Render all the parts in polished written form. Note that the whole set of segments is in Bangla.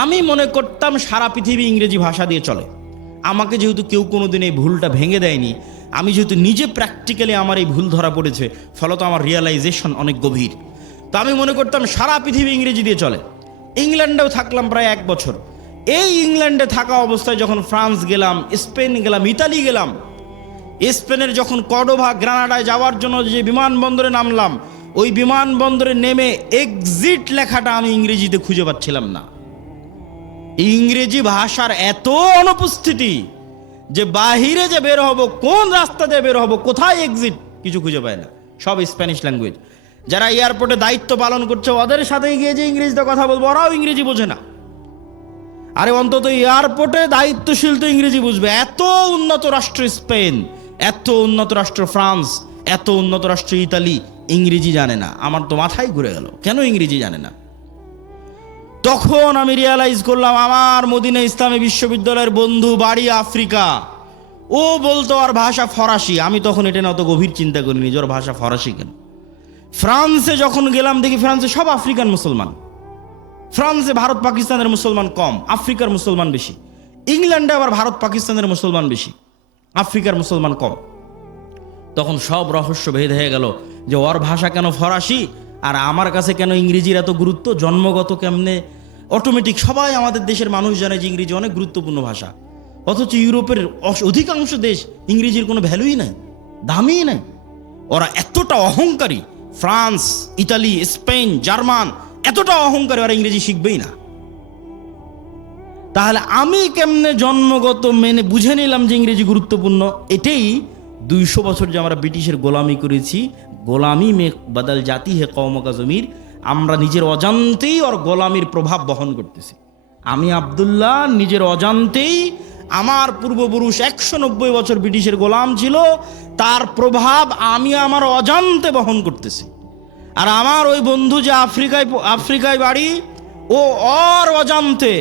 আমি মনে করতাম সারা পৃথিবী ইংরেজি ভাষা দিয়ে চলে। আমাকে যেহেতু কেউ কোনোদিন এই ভুলটা ভেঙে দেয়নি, আমি যেহেতু নিজে প্র্যাকটিক্যালি আমার এই ভুল ধরা পড়েছে, ফলত আমার রিয়েলাইজেশন অনেক গভীর। তো আমি মনে করতাম সারা পৃথিবী ইংরেজি দিয়ে চলে। ইংল্যান্ডেও থাকলাম প্রায় 1 বছর। এই ইংল্যান্ডে থাকা অবস্থায় যখন ফ্রান্স গেলাম, স্পেন গেলাম, ইতালি গেলাম, স্পেনের যখন কর্ডোভা, গ্রানাডায় যাওয়ার জন্য যে বিমানবন্দরে নামলাম, ওই বিমানবন্দরে নেমে এক্সিট লেখাটা আমি ইংরেজিতে খুঁজে পাচ্ছিলাম না। ইংরেজি ভাষার এত অনুপস্থিতি যে বাহিরে যে বের হব, কোন রাস্তা দিয়ে বের হব, কোথায় এক্সিট, কিছু খুঁজে পায় না। সব স্প্যানিশ ল্যাঙ্গুয়েজ। যারা এয়ারপোর্টে দায়িত্ব পালন করছে, ওদের সাথে গিয়ে যে ইংরেজিতে কথা বলবো, ওরাও ইংরেজি বোঝে না। আরে অন্তত এয়ারপোর্টে দায়িত্বশীল তো ইংরেজি বুঝবে। এত উন্নত রাষ্ট্র স্পেন, এত উন্নত রাষ্ট্র ফ্রান্স, এত উন্নত রাষ্ট্র ইতালি, ইংরেজি জানে না। আমার তো মাথায় ঘুরে গেল, কেন ইংরেজি জানে না। তখন আমি রিয়ালাইজ করলাম, আমার মদিনা ইসলামী বিশ্ববিদ্যালয়ের বন্ধু বাড়ি আফ্রিকা, ও বলতো আর ভাষা ফরাসি। আমি তখন এটা না অত গভীর চিন্তা করিনি যে ওর ভাষা ফরাসি কেন। ফ্রান্সে যখন গেলাম, দেখি ফ্রান্সে সব আফ্রিকান মুসলমান। ফ্রান্সে ভারত পাকিস্তানের মুসলমান কম, আফ্রিকার মুসলমান বেশি। ইংল্যান্ডে আবার ভারত পাকিস্তানের মুসলমান বেশি, আফ্রিকার মুসলমান কম। তখন সব রহস্য ভেদ হয়ে গেল যে ওর ভাষা কেন ফরাসি আর আমার কাছে কেন ইংরেজির এত গুরুত্ব। জন্মগত কেমনে অটোমেটিক সবাই আমাদের দেশের মানুষ জানে যে ইংরেজি অনেক গুরুত্বপূর্ণ ভাষা, অথচ ইউরোপের অধিকাংশ দেশ ইংরেজির কোনো ভ্যালুই নাই, দামই নাই। ওরা এতটা অহংকারী, ফ্রান্স, ইতালি, স্পেন, জার্মান এতটা অহংকারী, ওরা ইংরেজি শিখবেই না। তাহলে আমি কেমনে জন্মগত মেনে বুঝে নিলাম যে ইংরেজি গুরুত্বপূর্ণ? এটাই 200 বছর যে আমরা ব্রিটিশের গোলামি করেছি, গোলামি মে বদল জাতি হে কওম কা জমির, আমরা নিজের অজান্তেই ওর গোলামির প্রভাব বহন করতেছি। আমি আব্দুল্লাহ নিজের অজান্তেই, আমার পূর্বপুরুষ 190 বছর ব্রিটিশের গোলাম ছিল, তার প্রভাব আমি আমার অজান্তে বহন করতেছি। আর আমার ওই বন্ধু যে আফ্রিকায় বাড়ি, ও ওর অজান্তে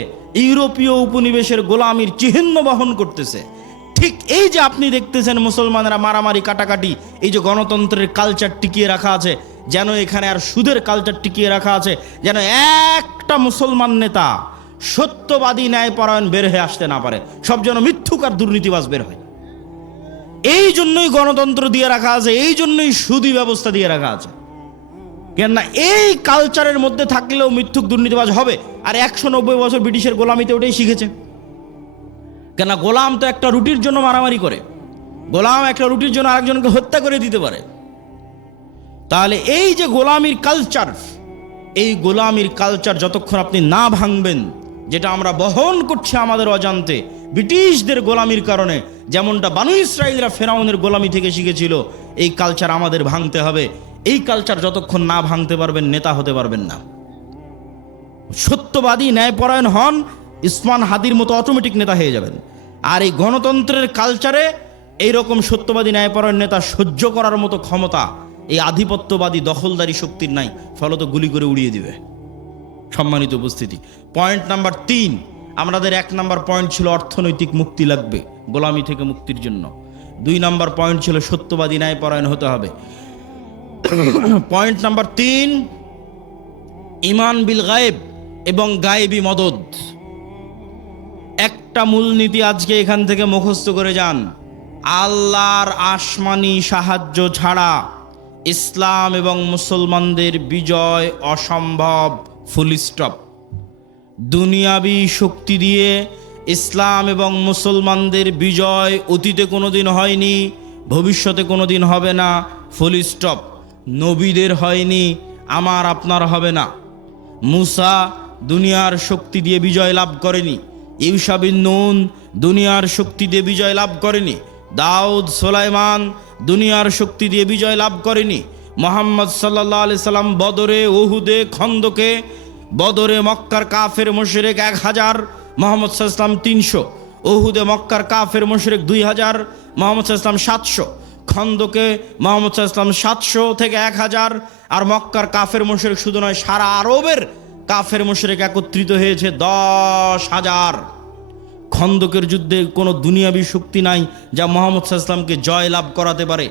ইউরোপীয় উপনিবেশের গোলামির চিহ্ন বহন করতেছে। ঠিক এই যে আপনি দেখতেছেন মুসলমানেরা মারামারি, কাটাকাটি, এই যে গণতন্ত্রের কালচার টিকিয়ে রাখা আছে, যেন এখানে আর সুদের কালচার টিকিয়ে রাখা আছে, যেন একটা মুসলমান নেতা সত্যবাদী ন্যায়পরায়ণ বের হয়ে আসতে না পারে, সব যেন মিথ্যুক আর দুর্নীতিবাজ বের হয়। এই জন্যই গণতন্ত্র দিয়ে রাখা আছে, এই জন্যই সুদী ব্যবস্থা দিয়ে রাখা আছে। কেননা এই কালচারের মধ্যে থাকলেও মিথ্যুক দুর্নীতিবাজ হবে। আর 190 বছর ব্রিটিশের গোলামিতে ওটাই শিখেছে। কেননা গোলাম তো একটা রুটির জন্য মারামারি করে, গোলাম একটা রুটির জন্য আরেকজনকে হত্যা করে দিতে পারে। তাহলে এই যে গোলামির কালচার, এই গোলামির কালচার যতক্ষণ আপনি না ভাঙবেন, যেটা আমরা বহন করছি আমাদের অজান্তে ব্রিটিশদের গোলামির কারণে, যেমনটা বানু ইসরাইলরা ফেরাউনের গোলামি থেকে শিখেছিল, এই কালচার আমাদের ভাঙতে হবে। এই কালচার যতক্ষণ না ভাঙতে পারবেন, নেতা হতে পারবেন না। সত্যবাদী ন্যায়পরায়ণ হন, ইসমান হাদির মতো অটোমেটিক নেতা হয়ে যাবেন। আর এই গণতন্ত্রের কালচারে এইরকম সত্যবাদী ন্যায়পরায়ণ নেতা সহ্য করার মতো ক্ষমতা এই আধিপত্যবাদী দখলদারি শক্তির নাই, ফলত গুলি করে উড়িয়ে দিবে। সম্মানিত উপস্থিতি, পয়েন্ট নাম্বার 3, আমাদের 1 নাম্বার পয়েন্ট ছিল অর্থনৈতিক মুক্তি লাগবে গোলামি থেকে মুক্তির জন্য। 2 নাম্বার পয়েন্ট ছিল সত্যবাদী ন্যায়পরায়ণ হতে হবে। পয়েন্ট নাম্বার 3, ইমান বিল গায়েব এবং গায়েবী মদদ। একটা মূলনীতি আজকে এখান থেকে মুখস্থ করে যান, আল্লাহর আসমানি সাহায্য ছাড়া ইসলাম এবং মুসলমানদের বিজয় অসম্ভব, ফুল স্টপ। দুনিয়াবি শক্তি দিয়ে ইসলাম এবং মুসলমানদের বিজয় অতীতে কোনোদিন হয়নি, ভবিষ্যতে কোনোদিন হবে না, ফুল স্টপ। নবীদের হয়নি, আমার আপনার হবে না। মুসা দুনিয়ার শক্তি দিয়ে বিজয় লাভ করেনি, ইউশা বিন নুন দুনিয়ার শক্তি দিয়ে বিজয় লাভ করেনি, দাউদ সুলাইমান দুনিয়ার শক্তি দিয়ে বিজয় লাভ করেনি। মুহাম্মদ সাল্লাল্লাহু আলাইহি সাল্লাম বদরে, উহুদে, খন্দকে, বদরে মক্কার কাফের মুশরিক 1000, মুহাম্মদ সাল্লাল্লাহু আলাইহি সাল্লাম 300, উহুদে মক্কার কাফের মুশরিক 2000, মুহাম্মদ সাল্লাল্লাহু আলাইহি সাল্লাম 700, খন্দকে মুহাম্মদ সাল্লাল্লাহু আলাইহি সাল্লাম 700 থেকে 1000। আর মক্কার কাফের মুশরিক শুধু নয়, সারা আরবের কাফের মুশরিক একত্রিত হয়েছে 10,000। খন্দকের যুদ্ধে কোনো দুনিয়াবী শক্তি নাই যা মুহাম্মদ সাল্লাল্লাহু আলাইহি সাল্লামকে জয় লাভ করাতে পারে।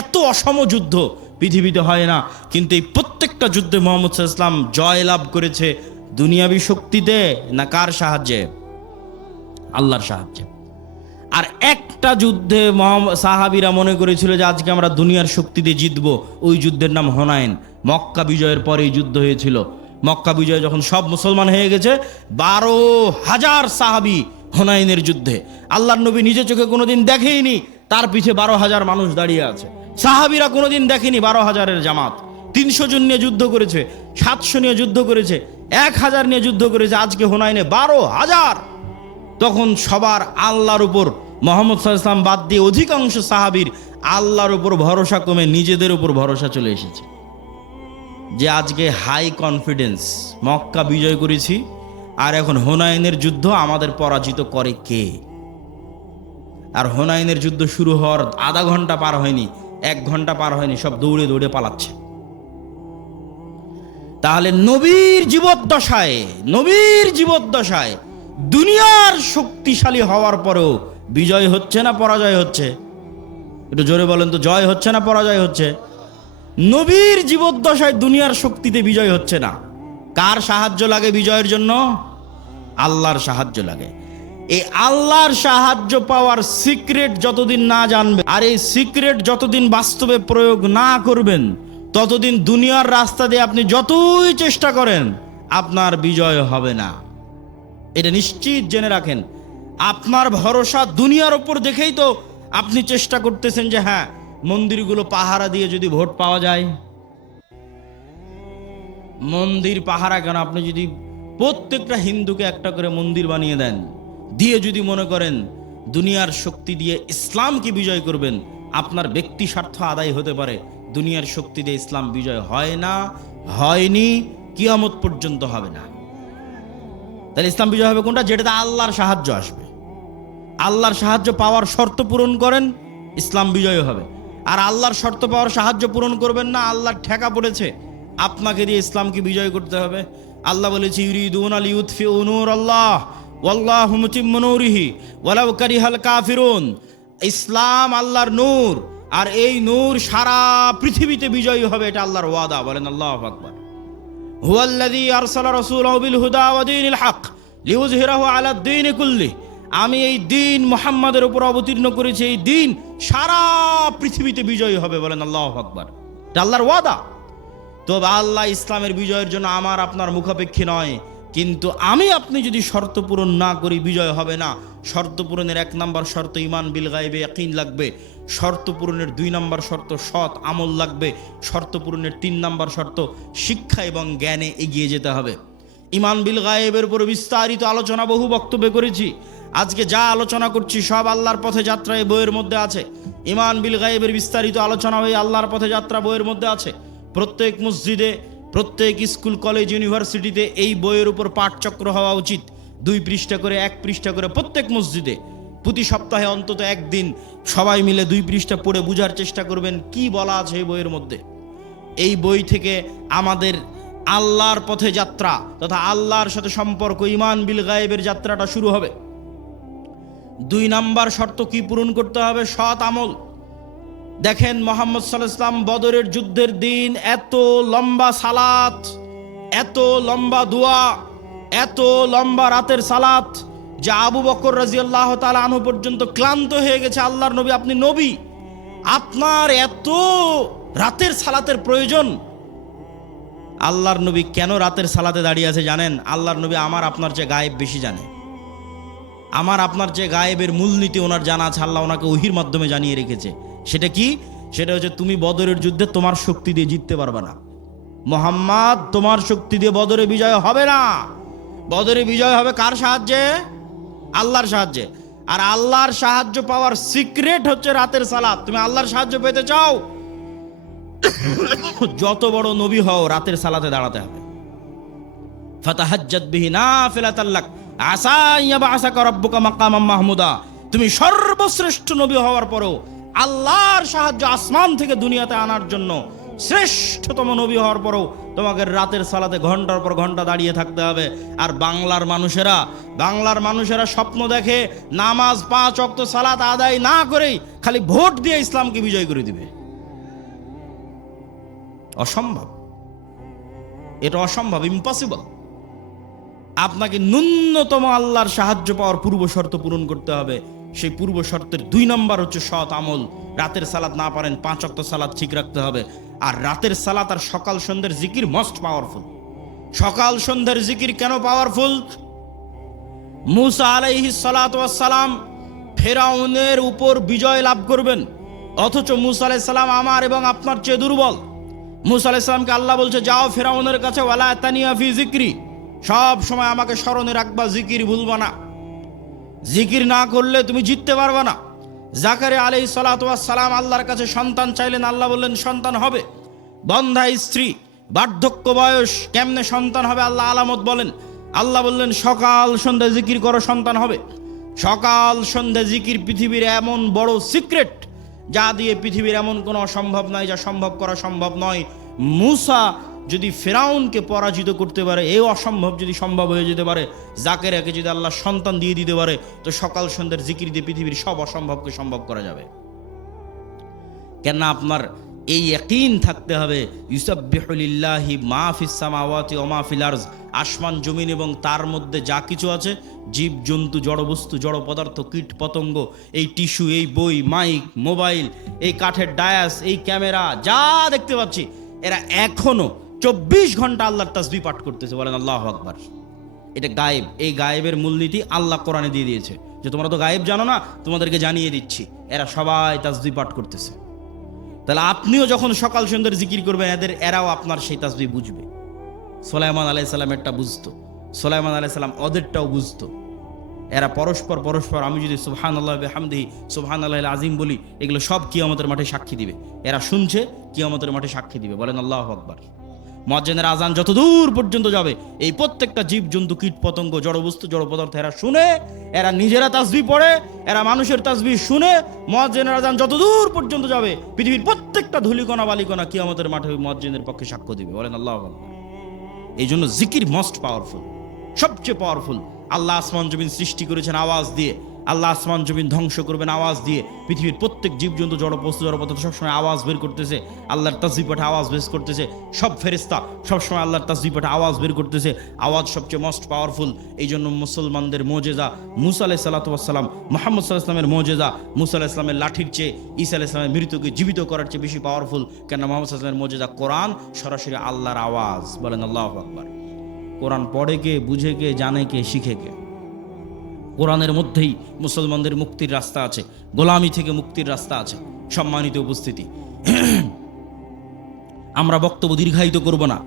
এত অসম যুদ্ধ পৃথিবীতে হয় না, কিন্তু এই প্রত্যেকটা যুদ্ধে মুহাম্মদ সাল্লাল্লাহু আলাইহি সাল্লাম জয় লাভ করেছে দুনিয়াবী শক্তিতে না কার সাহায্যে? আল্লাহর সাহায্যে। আর একটা যুদ্ধে সাহাবীরা মনে করেছিল যে আজকে আমরা দুনিয়ার শক্তি দিয়ে জিতবো, ওই যুদ্ধের নাম হুনাইন। মক্কা বিজয়ের পরে এই যুদ্ধ হয়েছিল। মক্কা বিজয় যখন সব মুসলমান হয়ে গেছে, 12,000 সাহাবী হুনাইনের যুদ্ধে। আল্লাহর নবী নিজে চোখে কোনোদিন দেখেইনি, তার পিছে 12,000 মানুষ দাঁড়িয়ে আছে। সাহাবীরা কোনোদিন দেখেনি 12,000-এর জামাত। 300 জন নিয়ে যুদ্ধ করেছে, 700 নিয়ে যুদ্ধ করেছে, 1000 নিয়ে যুদ্ধ করেছে, আজকে হুনাইনে 12,000। তখন সবার আল্লাহর উপর, মুহাম্মদ সাল্লাল্লাহু আলাইহি ওয়াসাল্লাম বাদ দিয়ে অধিকাংশ সাহাবীর আল্লাহর উপর ভরসা কমে নিজেদের উপর ভরসা চলে এসেছে। যে আজকে হাই কনফিডেন্স, মক্কা বিজয় করেছি, আর এখন হুনাইনের যুদ্ধ আমাদের পরাজিত করে কে? আর হুনাইনের যুদ্ধ শুরু হওয়ার আধা ঘন্টা পার হয়নি, 1 ঘন্টা পার হয়নি, সব দৌড়ে দৌড়ে পালাচ্ছে। তাহলে নবীর জীবদ্দশায় দুনিয়ার শক্তিশালী হওয়ার পরেও বিজয় হচ্ছে না পরাজয় হচ্ছে? একটু জোরে বলেন তো, জয় হচ্ছে না পরাজয় হচ্ছে? নবীর জীবদ্দশায় দুনিয়ার শক্তিতে বিজয় হচ্ছে না। কার সাহায্য লাগে বিজয়ের জন্য? আল্লাহর সাহায্য লাগে। এই আল্লাহর সাহায্য পাওয়ার সিক্রেট যতদিন না জানবে, আর এই সিক্রেট যতদিন বাস্তবে প্রয়োগ না করবেন, ততদিন দুনিয়ার রাস্তা দিয়ে আপনি যতই চেষ্টা করেন আপনার বিজয় হবে না। এটা নিশ্চিত জেনে রাখেন। আপনার ভরসা দুনিয়ার উপর দেখেই তো আপনি চেষ্টা করতেছেন যে হ্যাঁ, মন্দিরগুলো পাহারা দিয়ে যদি ভোট পাওয়া যায়। মন্দির পাহারা কেন? আপনি যদি প্রত্যেকটা হিন্দুকে একটা করে মন্দির বানিয়ে দেন, দিয়ে যদি মনে করেন দুনিয়ার শক্তি দিয়ে ইসলামকে বিজয় করবেন, আপনার ব্যক্তি স্বার্থ আদায় হতে পারে। দুনিয়ার শক্তি দিয়ে ইসলাম বিজয় হয় না, হয়নি, কিয়ামত পর্যন্ত হবে না। তাহলে ইসলাম বিজয় হবে কোনটা? যেটাতে আল্লাহর সাহায্য আসবে। আল্লাহর সাহায্য পাওয়ার শর্ত পূরণ করেন, ইসলাম বিজয় হবে। আর আল্লাহর শর্ত পাওয়ার সাহায্য পূরণ করবেন না, আল্লাহর ঠেকা পড়েছে, আপনাকে দিয়ে ইসলামকে বিজয় করতে হবে। আল্লাহ বলেছে ইউরিদুনা লিইউতফিউ নূরাল্লাহ ওয়াল্লাহু মুতিম্মু নূরিহি ওয়ালাউ কারিহাল কাফিরুন। ইসলাম আল্লাহর নূর, আর এই নূর সারা পৃথিবীতে বিজয়ী হবে, এটা আল্লাহর ওয়াদা। বলেন আল্লাহু আকবার। হুয়াল্লাযী আরসালা রাসূলাহু বিল হুদা ওয়া দীনিল হক লিইয়ুযহিরাহু আলাদ দীনি কুল্লি। আমি এই দিন মুহাম্মাদের উপর অবতীর্ণ করেছি, এই দিন সারা পৃথিবীতে বিজয়ী হবে। বলেন আল্লাহু আকবার। এটা আল্লাহর ওয়াদা। তো আল্লাহ ইসলামের বিজয়ের জন্য আমার আপনার মুখাপেক্ষী নয়, কিন্তু আমি আপনি যদি শর্ত পূরণ না করি বিজয় হবে না। শর্ত পূরণের 1 নম্বর শর্ত ঈমান বিল গায়বে ইয়াকিন লাগবে। শর্ত পূরণের 2 নম্বর শর্ত সৎ আমল লাগবে। শর্ত পূরণের 3 নম্বর শর্ত শিক্ষা এবং জ্ঞানে এগিয়ে যেতে হবে। ঈমান বিল গায়বের উপর বিস্তারিত আলোচনা বহু বক্তব্যে করেছি। আজকে যা আলোচনা করছি সব আল্লাহর পথে যাত্রা এই বইয়ের মধ্যে আছে। ঈমান বিল গায়বের বিস্তারিত আলোচনা এই আল্লাহর পথে যাত্রা বইয়ের মধ্যে আছে। প্রত্যেক মসজিদে, প্রত্যেক স্কুল, কলেজ, ইউনিভার্সিটিতে এই বইয়ের উপর পাঠচক্র হওয়া উচিত। 2 পৃষ্ঠা করে, 1 পৃষ্ঠা করে প্রত্যেক মসজিদে প্রতি সপ্তাহে অন্তত একদিন সবাই মিলে 2 পৃষ্ঠা পড়ে বোঝার চেষ্টা করবেন কি বলা আছে এই বইয়ের মধ্যে। এই বই থেকে আমাদের আল্লাহর পথে যাত্রা তথা আল্লাহর সাথে সম্পর্ক, ঈমান বিল গায়বের যাত্রাটা শুরু হবে। 2 নম্বর শর্ত কি পূরণ করতে হবে? সৎ আমল। দেখেন মুহাম্মদ সাল্লাল্লাহু আলাইহি ওয়াসাল্লাম বদরের যুদ্ধের দিন এত লম্বা সালাত, এত লম্বা দোয়া, এত লম্বা রাতের সালাত যে আবু বকর রাদিয়াল্লাহু তাআলা আনহু পর্যন্ত ক্লান্ত হয়ে গেছে। আল্লাহর নবী, আপনি নবী, আপনার এত রাতের সালাতের প্রয়োজন? আল্লাহর নবী কেন রাতের সালাতে দাঁড়িয়ে আছে জানেন? আল্লাহর নবী আমার আপনার চেয়ে গায়েব বেশি জানে। আমার আপনার চেয়ে গায়েবের মূলনীতি ওনার জানা আছে। আল্লাহ ওনাকে ওহীর মাধ্যমে জানিয়ে রেখেছে। সেটা কি? সেটা হচ্ছে তুমি বদরের যুদ্ধে তোমার শক্তি দিয়ে জিততে পারবে না। মুহাম্মদ, তোমার শক্তি দিয়ে বদরে বিজয় হবে না। বদরে বিজয় হবে কার সাহায্যে? আল্লাহর সাহায্যে। আর আল্লাহর সাহায্য পাওয়ার সিক্রেট হচ্ছে রাতের সালাত। তুমি আল্লাহর সাহায্য পেতে চাও, যত বড় নবী হও রাতের সালাতে দাঁড়াতে হবে। ফাতাহাজ্জাত বিহি নাফিলাতাল লাক আসা ইয়াবআসাকা রাব্বুকা মাকামাম মাহমুদা। তুমি সর্বশ্রেষ্ঠ নবী হওয়ার পরও আল্লাহর সাহায্য আসমান থেকে দুনিয়াতে আনার জন্য শ্রেষ্ঠতম নবী হওয়ার পরও তোমাকে রাতের সালাতে ঘন্টার পর ঘন্টা দাঁড়িয়ে থাকতে হবে। আর বাংলার মানুষেরা স্বপ্ন দেখে নামাজ 5 ওয়াক্ত সালাত আদায় না করেই খালি ভোট দিয়ে ইসলামকে বিজয় করে দিবে। অসম্ভব, এটা অসম্ভব, ইম্পসিবল। আপনাকে ন্যূনতম আল্লাহর সাহায্য পাওয়ার পূর্ব শর্ত পূরণ করতে হবে। সেই পূর্ব শর্তের 2 নম্বর হচ্ছে সৎ আমল। রাতের সালাত না পারেন 5 ওয়াক্ত সালাত ঠিক রাখতে হবে। আর রাতের সালাত আর সকাল সন্ধ্যার জিকির মোস্ট পাওয়ারফুল। সকাল সন্ধ্যার জিকির কেন পাওয়ারফুল? মুসা আলাইহিস সালাতু ওয়াস সালাম ফেরাউনের উপর বিজয় লাভ করবেন, অথচ মুসা আলাইহিস সালাম আমার এবং আপনার চেয়ে দুর্বল। মুসা আলাইহিস সালামকে আল্লাহ বলছে, যাও ফেরাউনের কাছে, ওয়ালা তানিয়া ফি যিকরি, সব সময় আমাকে স্মরণে রাখবা, জিকির ভুলবা না। জিকির না করলে তুমি জিততে পারবা না। জাকারিয়া আলাইহিস সালাতু ওয়াস সালাম আল্লাহর কাছে সন্তান চাইলেন, আল্লাহ বললেন সন্তান হবে। বন্ধা স্ত্রী, বার্ধক্য বয়স, কেমনে সন্তান হবে আল্লাহ আলামত বলেন। আল্লাহ বললেন সকাল সন্ধ্যা জিকির করো, সন্তান হবে। সকাল সন্ধ্যা জিকির পৃথিবীর এমন বড় সিক্রেট, যা দিয়ে পৃথিবীর এমন কোনো অসম্ভব নাই, যা সম্ভব করা সম্ভব নয়। মুসা যদি ফেরাউনকে পরাজিত করতে পারে, এই অসম্ভব যদি সম্ভব হয়ে যেতে পারে, জাকেরিয়াকে যদি আল্লাহ সন্তান দিয়ে দিতে পারে, তো সকাল সন্ধ্যার জিকির দিয়ে পৃথিবীর সব অসম্ভবকে সম্ভব করা যাবে। কেন আপনার এই ইয়াকিন থাকতে হবে, ইউসাব্বিহু লিল্লাহি মা ফিস সামাওয়াতি ওয়া মা ফিল আরজ, আসমান জমিন এবং তার মধ্যে যা কিছু আছে, জীব জন্তু, জড়বস্তু, জড় পদার্থ, কীট পতঙ্গ, এই টিস্যু, এই বই, মাইক, মোবাইল, এই কাঠের ডায়াস, এই ক্যামেরা, যা দেখতে পাচ্ছি, এরা এখনো 24 ঘন্টা আল্লাহর তাসবিহ পাঠ করতেছে। বলেন আল্লাহু আকবার। এটা গায়েব। এই গায়েবের মূলনীতি আল্লাহ কোরআনে দিয়ে দিয়েছে, যে তোমরা তো গায়েব জানো না, তোমাদেরকে জানিয়ে দিচ্ছি, এরা সবাই তাসবিহ পাঠ করতেছে। তাহলে আপনিও যখন সকাল সন্ধ্যার জিকির করবেন, এরাও আপনার সেই তাসবিহ বুঝবে। সুলাইমান আলাইহিস সালামেরটা বুঝতো, সুলাইমান আলাইহিস সালাম ওদেরটাও বুঝতো। এরা পরস্পর আমি যদি সুবহানাল্লাহ ওয়া বিহামদিহি সুবহানাল্লাহিল আযীম বলি, এগুলো সব কিয়ামতের মাঠে সাক্ষী দিবে। এরা শুনছে, কিয়ামতের মাঠে সাক্ষী দিবে। বলেন আল্লাহু আকবার। মুয়াজ্জিনের আজান যত দূর পর্যন্ত যাবে, এই প্রত্যেকটা জীব জন্তু, কীট পতঙ্গ, জড়বস্তু, জড় পদার্থ, এরা শুনে, এরা নিজেরা তাসবিহ পড়ে, এরা মানুষের তাসবিহ শুনে। মুয়াজ্জিনের আজান যত দূর পর্যন্ত যাবে, পৃথিবীর প্রত্যেকটা ধূলিকণা বালিকণা কিয়ামতের মাঠে মুয়াজ্জিনের পক্ষে সাক্ষ্য দিবে। বলেন আল্লাহু আকবার। এই জন্য জিকির মোস্ট পাওয়ারফুল, সবচেয়ে পাওয়ারফুল। আল্লাহ আসমান জমিন সৃষ্টি করেছেন আওয়াজ দিয়ে, আল্লাহ আসমান জমিন ধ্বংস করবেন আওয়াজ দিয়ে। পৃথিবীর প্রত্যেক জীবজন্তু, জড় বস্তু, জড় পদার্থ সবসময় আওয়াজ বের করতেছে, আল্লাহর তাসবিহ পাঠে আওয়াজ বের করতেছে। সব ফেরেশতা সবসময় আল্লাহর তাসবিহ পাঠে আওয়াজ বের করতেছে। আওয়াজ সবচেয়ে মোস্ট পাওয়ারফুল। এই জন্য মুসলমানদের মোজেজা মুসা আলাইহিস সালাতু ওয়াস সালাম, মুহাম্মদ সাল্লাল্লাহু আলাইহি ওয়াসাল্লামের মোজেজা মুসা আলাইহিস সালামের লাঠির চেয়ে, ঈসা আলাইহিস সালামের মৃতকে জীবিত করার চেয়ে বেশি পাওয়ারফুল। কেন? মুহাম্মদ সাল্লাল্লাহু আলাইহি ওয়াসাল্লামের মোজেজা কোরআন, সরাসরি আল্লাহর আওয়াজ। বলেন আল্লাহু আকবার। কোরআন পড়ে কে, বুঝে কে, জানে কে, শিখে কে? কোরআনের মধ্যেই মুসলমানদের মুক্তির রাস্তা আছে, গোলামি থেকে মুক্তির রাস্তা আছে। সম্মানিত উপস্থিতি, আমরা বক্তব্য দীর্ঘায়িত করব না,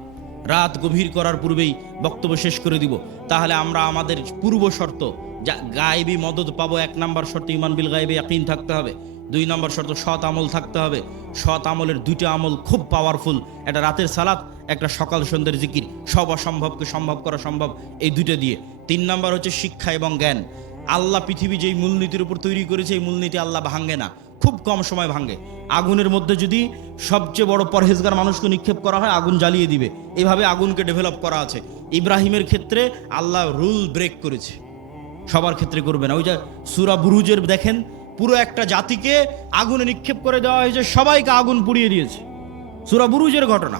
রাত গভীর করার পূর্বেই বক্তব্য শেষ করে দিব। তাহলে আমরা আমাদের পূর্ব শর্ত, যা গায়েবী মদদ পাবো, 1 নম্বর শর্ত ঈমান বিল গায়বি ইয়াকিন থাকতে হবে। 2 নম্বর শর্ত সৎ আমল থাকতে হবে। সৎ আমলের 2টা আমল খুব পাওয়ারফুল, একটা রাতের সালাত, একটা সকাল সন্ধ্যার জিকির। সব অসম্ভবকে সম্ভব করা সম্ভব এই 2টা দিয়ে। 3 নম্বর হচ্ছে শিক্ষা এবং জ্ঞান। আল্লাহ পৃথিবী যেই মূলনীতির উপর তৈরি করেছে, এই মূলনীতি আল্লাহ ভাঙে না, খুব কম সময় ভাঙে। আগুনের মধ্যে যদি সবচেয়ে বড় পরহেজগার মানুষকে নিক্ষেপ করা হয়, আগুন জ্বালিয়ে দিবে। এভাবে আগুনকে ডেভেলপ করা আছে। ইব্রাহিমের ক্ষেত্রে আল্লাহ রুল ব্রেক করেছে, সবার ক্ষেত্রে করবে না। ওই যে সূরা বুরুজের দেখেন, পুরো একটা জাতিকে আগুনে নিক্ষেপ করে দেওয়া হয়েছে, সবাইকে আগুন পুড়িয়ে দিয়েছে। সূরা বুরুজের ঘটনা,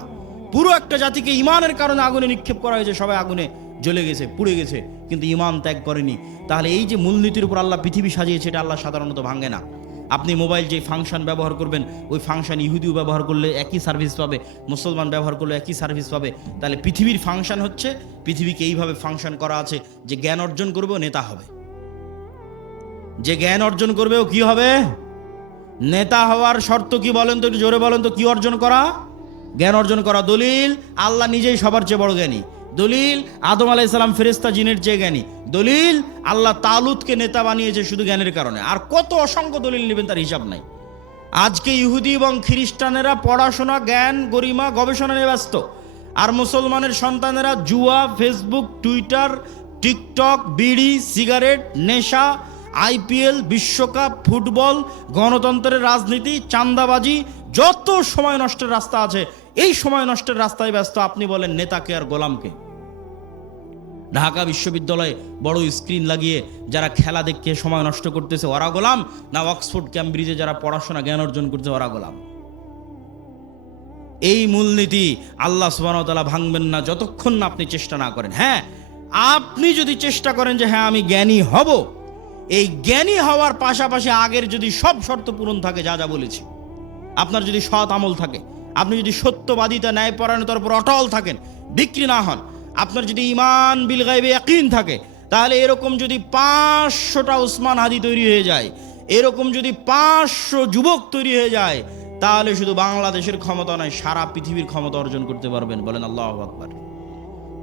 পুরো একটা জাতিকে ইমানের কারণে আগুনে নিক্ষেপ করা হয়েছে, সবাই আগুনে জ্বলে গেছে, পুড়ে গেছে, কিন্তু ইমান ত্যাগ করেনি। তাহলে এই যে মূলনীতির উপর আল্লাহ পৃথিবী সাজিয়েছে, এটা আল্লাহ সাধারণত ভাঙে না। আপনি মোবাইল যে ফাংশন ব্যবহার করবেন, ওই ফাংশন ইহুদিও ব্যবহার করলে একই সার্ভিস পাবে, মুসলমান ব্যবহার করলে একই সার্ভিস পাবে। তাহলে পৃথিবীর ফাংশন হচ্ছে, পৃথিবীকে এইভাবে ফাংশন করা আছে যে জ্ঞান অর্জন করবে ও নেতা হবে, যে জ্ঞান অর্জন করবে ও কি হবে? নেতা হওয়ার শর্ত কি বলেন তো, একটু জোরে বলেন তো, কি অর্জন করা? জ্ঞান অর্জন করা। দলিল, আল্লাহ নিজেই সবার চেয়ে বড় জ্ঞানী। দলিল, আদম আলাইহিস সালাম ফেরেশতা জিনের চেয়ে জ্ঞানী। দলিল, আল্লাহ তালুতকে নেতা বানিয়েছে শুধু জ্ঞানের কারণে। আর কত অসংখ্য দলিল নেবেন, তার হিসাব নাই। আজকে ইহুদি এবং খ্রিস্টানেরা পড়াশোনা, জ্ঞান, গরিমা, গবেষণা নিয়ে ব্যস্ত, আর মুসলমানের সন্তানেরা জুয়া, ফেসবুক, টুইটার, টিকটক, বিড়ি, সিগারেট, নেশা, আইপিএল, বিশ্বকাপ, ফুটবল, গণতন্ত্রের রাজনীতি, চাঁদাবাজি, যত সময় নষ্টের রাস্তা আছে, এই সময় নষ্টের রাস্তায় ব্যস্ত। আপনি বলেন নেতাকে আর গোলামকে? ঢাকা বিশ্ববিদ্যালয়ে বড় স্ক্রিন লাগিয়ে যারা খেলা দেখে সময় নষ্ট করতেছে, ওরা গোলাম? না অক্সফোর্ড ক্যামব্রিজে যারা পড়াশোনা জ্ঞান অর্জন করছে, ওরা গোলাম? এই মূলনীতি আল্লাহ সুবহানাহু ওয়া তাআলা ভাঙবেন না যতক্ষণ না আপনি চেষ্টা না করেন। হ্যাঁ, আপনি যদি চেষ্টা করেন যে হ্যাঁ আমি জ্ঞানী হব, এই জ্ঞানী হওয়ার পাশাপাশি আগের যদি সব শর্ত পূরণ থাকে, যা যা বলেছি, আপনার যদি সৎ আমল থাকে, আপনি যদি সত্যবাদিতা ন্যায়পরায়ণতার উপর অটল থাকেন, বিক্রি না হন, আপনার যদি ঈমান বিল গায়বে ইয়াকিন থাকে, তাহলে এরকম যদি 500টা উসমান হাদি তৈরি হয়ে যায়, এরকম যদি 500 যুবক তৈরি হয়ে যায়, তাহলে শুধু বাংলাদেশের ক্ষমতা নয়, সারা পৃথিবীর ক্ষমতা অর্জন করতে পারবেন। বলেন আল্লাহু আকবার।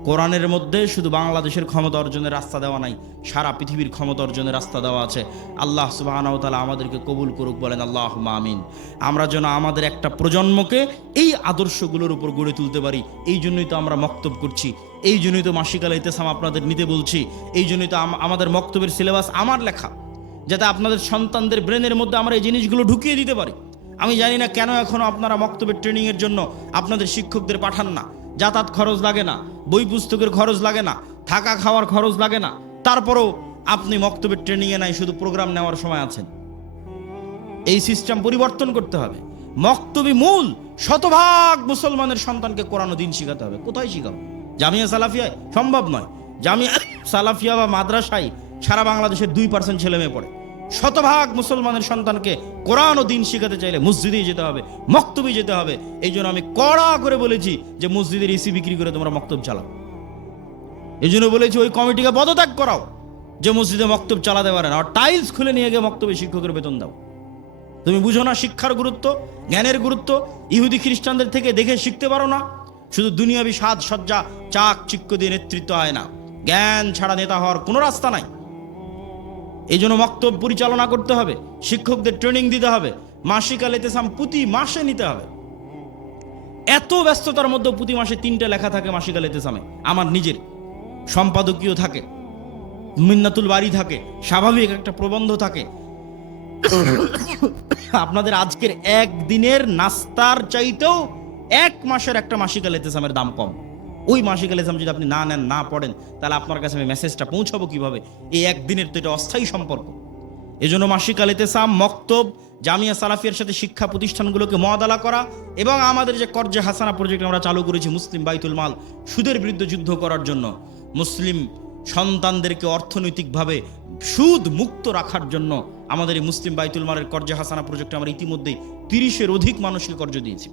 কোরআনের মধ্যে শুধু বাংলাদেশের ক্ষমতা অর্জনের রাস্তা দেওয়া নাই, সারা পৃথিবীর ক্ষমতা অর্জনের রাস্তা দেওয়া আছে। আল্লাহ সুবহানাহু ওয়া তাআলা আমাদেরকে কবুল করুক। বলেন আল্লাহুম্মা আমিন। আমরা যেন আমাদের একটা প্রজন্মকে এই আদর্শগুলোর উপর গড়ে তুলতে পারি। এই জন্যই তো আমরা মক্তব করছি, এই জন্যই তো মাসিক আল ইতিসাম আপনাদের নিতে বলছি, এই জন্যই তো আমাদের মক্তবের সিলেবাস আমার লেখা, যাতে আপনাদের সন্তানদের ব্রেনের মধ্যে আমরা এই জিনিসগুলো ঢুকিয়ে দিতে পারি। আমি জানি না কেন এখনো আপনারা মক্তবের ট্রেনিংয়ের জন্য আপনাদের শিক্ষকদের পাঠান না। যাতায়াত খরচ লাগে না, বই পুস্তকের খরচ লাগে না, থাকা খাওয়ার খরচ লাগে না, তারপরেও আপনি মক্তবের ট্রেনিংয়ে নাই, শুধু প্রোগ্রাম নেওয়ার সময় আছেন। এই সিস্টেম পরিবর্তন করতে হবে। মক্তবি মূল, শতভাগ মুসলমানের সন্তানকে কোরআন ও দ্বীন শিখাতে হবে। কোথায় শিখাবো? জামিয়া সালাফিয়ায় সম্ভব নয়। জামিয়া সালাফিয়া বা মাদ্রাসায় সারা বাংলাদেশের 2% ছেলে মেয়ে পড়ে। শতভাগ মুসলমানের সন্তানকে কোরআন ও দ্বীন শিখাতে চাইলে মসজিদেই যেতে হবে, মক্তবে যেতে হবে। এই জন্য আমি কড়া করে বলেছি যে মসজিদের এসি বিক্রি করে তোমরা মক্তব চালাও। এই জন্য বলেছি ওই কমিটিকে পদত্যাগ করাও যে মসজিদে মক্তব চালাতে পারে না, আর টাইলস খুলে নিয়ে গিয়ে মক্তবে শিক্ষকের বেতন দাও। তুমি বুঝো না শিক্ষার গুরুত্ব, জ্ঞানের গুরুত্ব? ইহুদি খ্রিস্টানদের থেকে দেখে শিখতে পারো না? শুধু দুনিয়াবি সাজ সজ্জা চাক চিক্ক দিয়ে নেতৃত্ব হয় না, জ্ঞান ছাড়া নেতা হওয়ার কোনো রাস্তা নাই। এই জন্য মক্তব পরিচালনা করতে হবে, শিক্ষকদের ট্রেনিং দিতে হবে, মাসিক আল ইতিসাম প্রতি মাসে নিতে হবে। এত ব্যস্ততার মধ্যে প্রতি মাসে 3টা লেখা থাকে মাসিক আল ইতিসামে, আমার নিজের সম্পাদকীয় থাকে, মিন্নাতুল বাড়ি থাকে, স্বাভাবিক একটা প্রবন্ধ থাকে। আপনাদের আজকের একদিনের নাস্তার চাইতেও 1 মাসের একটা মাসিক আল ইতিসামের দাম কম। ওই মাসিক আল ইতিসাম যদি আপনি না নেন, না পড়েন, তাহলে আপনার কাছে আমি মেসেজটা পৌঁছাবো কিভাবে? এই একদিনের তো এটা অস্থায়ী সম্পর্ক। এই জন্য মাসিক আল ইতিসাম, মক্তব, জামিয়া সালাফিয়ার সাথে শিক্ষা প্রতিষ্ঠানগুলোকে মুআদালা করা, এবং আমাদের যে কর্জে হাসানা প্রজেক্ট আমরা চালু করেছি মুসলিম বাইতুল মাল, সুদের বিরুদ্ধে যুদ্ধ করার জন্য, মুসলিম সন্তানদেরকে অর্থনৈতিকভাবে সুদ মুক্ত রাখার জন্য আমাদের এই মুসলিম বাইতুল মালের কর্জে হাসানা প্রজেক্টে আমরা ইতিমধ্যেই 30-এর অধিক মানুষকে কর্জ দিয়েছি।